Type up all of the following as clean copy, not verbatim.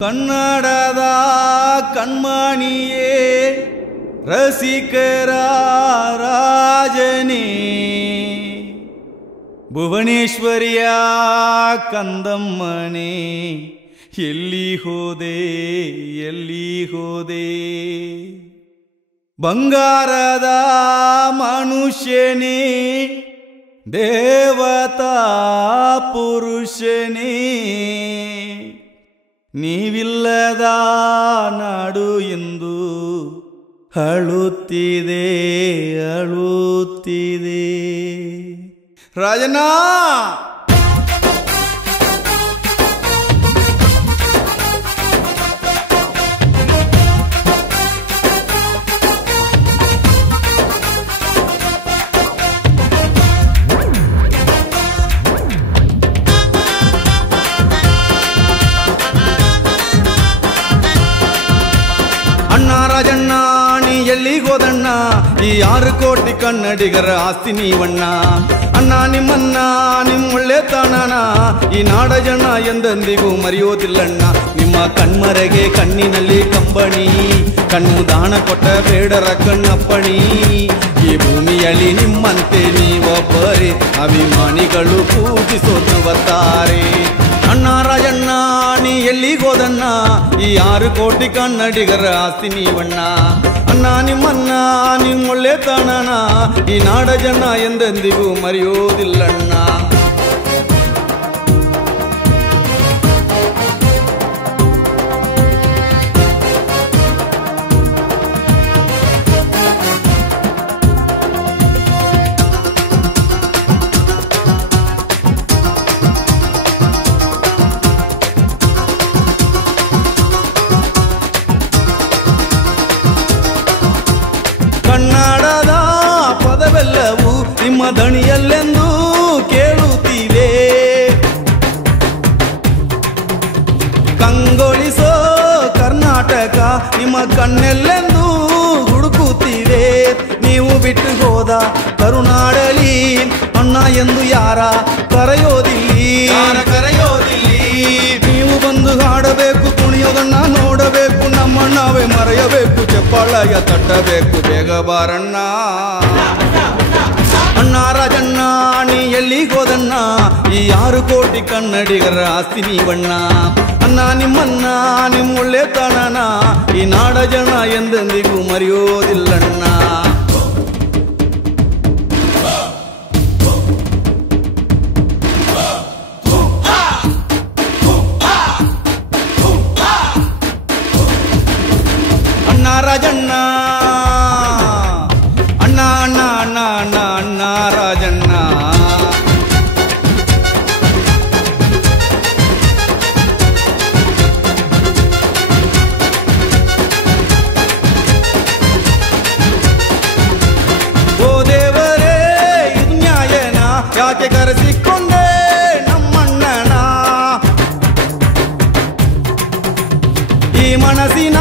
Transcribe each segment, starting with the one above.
ಕನ್ನಡದ ಕಣ್ಮಣಿಯೇ ರಸಿಕರ ರಾಜನೇ ಭುವನೇಶ್ವರಿಯ ಕಂದಮ್ಮನೇ ಎಲ್ಲಿ ಹೋದೆ ಎಲ್ಲಿ ಹೋದೆ ಬಂಗಾರದ ಮನುಷ್ಯನೇ ದೇವತಾ ಪುರುಷನೇ ನೀವಿಲ್ಲದ ನಾಡು ಎಂದು ಅಳುತ್ತಿದೆ ಅಳುತ್ತಿದೆ ರಾಜಣ್ಣ ರಾಜಣ್ಣ ನೀ ಎಲ್ಲಿಗೋದಣ್ಣ ಈ 6 ಕೋಟಿ ಕನ್ನಡಿಗರ ಆಸ್ತಿ ನೀವಣ್ಣ ಅಣ್ಣ ನಿಮ್ಮನ್ನ ನಿಮ್ಮೊಳ್ಳೆತನನ ಈ ನಾಡ ಜನ ಎಂದೆಂದಿಗೂ ಮರೆಯೋದಿಲ್ಲಣ್ಣ ನಿಮ್ಮ ಕಣ್ಮರೆಗೆ ಕಣ್ಣಿನಲ್ಲಿ ಕಂಬಣಿ ಕಣ್ಣು ದಾನ ಕೊಟ್ಟ ಬೇಡರ ಕಣ್ಣಪ್ಪಣಿ ಈ ಭೂಮಿಯಲ್ಲಿ ನಿಮ್ಮಂತೆ ನೀವೊಬ್ಬರೇ ಅಭಿಮಾನಿಗಳು ಪೂಜಿಸೋದು ಬರ್ತಾರೆ ಅಣ್ಣ ರಾಜಣ್ಣ ನೀ ಎಲ್ಲಿಗೋದಣ್ಣ ಈ 6 ಕೋಟಿ ಕನ್ನಡಿಗರ ಆಸ್ತಿ ನೀವಣ್ಣ ಅಣ್ಣ ನಿಮ್ಮನ್ನ ನಿಮ್ಮೊಳ್ಳೆತನನ ಈ ನಾಡ ಜನ ಎಂದೆಂದಿಗೂ ಮರೆಯೋದಿಲ್ಲಣ್ಣ ಕನ್ನಡದ ಪದವೆಲ್ಲವೂ ನಿಮ್ಮ ದಣಿಯಲ್ಲೆಂದು ಕೇಳುತ್ತೀವೆ ಕಂಗೊಳಿಸೋ ಕರ್ನಾಟಕ ನಿಮ್ಮ ಕಣ್ಣೆಲ್ಲೆಂದು ಹುಡುಕುತ್ತೀವೆ ನೀವು ಬಿಟ್ಟು ಹೋದ ಕರುನಾಡಲಿ ಅಣ್ಣ ಎಂದು ಯಾರ ಕರೆಯೋದಿಲ್ಲಿ ನೀವು ಬಂದು ಹಾಡಬೇಕು ಕುಣಿಯೋದನ್ನ ನೋಡಬೇಕು ನಮ್ಮಣ್ಣವೇ ಮರೆಯಬೇಕು ಚಪ್ಪಾಳಯ ತಟ್ಟಬೇಕು ಬೇಗ ಬಾರಣ್ಣ ಅಣ್ಣ ರಾಜಣ್ಣ ನೀ ಎಲ್ಲಿಗೋದಣ್ಣ ಈ 6 ಕೋಟಿ ಕನ್ನಡಿಗರ ಆಸ್ತಿ ನೀವಣ್ಣ ಅಣ್ಣ ನಿಮ್ಮನ್ನ ನಿಮ್ಮೊಳ್ಳೆತನನ ಈ ನಾಡ ಜನ ಎಂದೆಂದಿಗೂ ಮರೆಯೋದಿಲ್ಲಣ್ಣ ರಾಜಣ್ಣ ಅಣ್ಣ ಅಣ್ಣ ಅಣ್ಣ ಅಣ್ಣ ಅಣ್ಣ ರಾಜಣ್ಣ ಓ ದೇವರೇ ಇದು ನ್ಯಾಯನ ಯಾಕೆ ಕರೆಸಿಕೊಂಡೆ ನಮ್ಮಣ್ಣನ ಈ ಮನಸ್ಸಿನ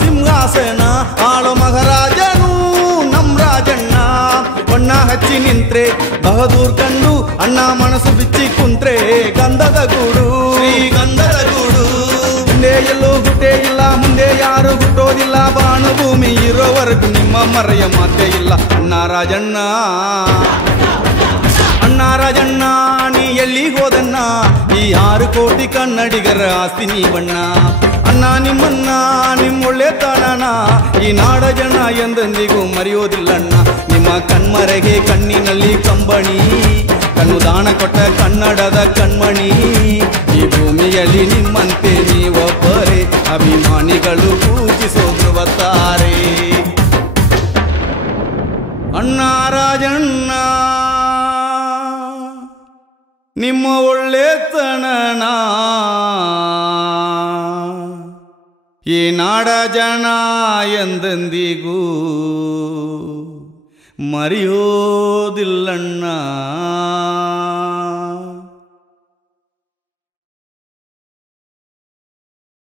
ಸಿಂಹಾಸನ ಆಳೋ ಮಹಾರಾಜನು ನಮ್ ರಾಜಣ್ಣ ಬಣ್ಣ ಹಚ್ಚಿ ನಿಂತ್ರೆ ಬಹದೂರ್ ಕಂಡು ಅಣ್ಣ ಮನಸ್ಸು ಬಿಚ್ಚಿ ಕುಂತ್ರೆ ಗಂಧದ ಗೂಡು ಶ್ರೀಗಂಧದ ಗೂಡು ಹಿಂದೆ ಎಲ್ಲೋ ಹುಟ್ಟೇ ಇಲ್ಲ ಮುಂದೆ ಯಾರು ಹುಟ್ಟೋದಿಲ್ಲ ಬಾನು ಭೂಮಿ ಇರೋವರೆಗೂ ನಿಮ್ಮ ಮರೆಯ ಮಾತೆ ಇಲ್ಲ ಅಣ್ಣ ರಾಜಣ್ಣ ಅಣ್ಣ ರಾಜಣ್ಣ ನೀ ಎಲ್ಲಿಗೋದಣ್ಣ ಈ 6 ಕೋಟಿ ಕನ್ನಡಿಗರ ಆಸ್ತಿ ನೀವಣ್ಣ ಅಣ್ಣ ನಿಮ್ಮನ್ನ ನಿಮ್ಮೊಳ್ಳೆತನನ ಈ ನಾಡ ಜನ ಎಂದೆಂದಿಗೂ ಮರೆಯೋದಿಲ್ಲಣ್ಣ ನಿಮ್ಮ ಕಣ್ಮರೆಗೆ ಕಣ್ಣಿನಲ್ಲಿ ಕಂಬಣಿ ಕಣ್ಣು ದಾನ ಕೊಟ್ಟ ಕನ್ನಡದ ಕಣ್ಮಣಿ ಈ ಭೂಮಿಯಲ್ಲಿ ನಿಮ್ಮಂತೆ ನೀವೊಬ್ಬರೇ ಅಭಿಮಾನಿಗಳು ಪೂಜಿಸೋದು ಬರ್ತಾರೆ ಅಣ್ಣ ರಾಜಣ್ಣ ನಿಮ್ಮ ಒಳ್ಳೆತನನ ಈ ನಾಡ ಜನ ಎಂದೆಂದಿಗೂ ಮರೆಯೋದಿಲ್ಲಣ್ಣ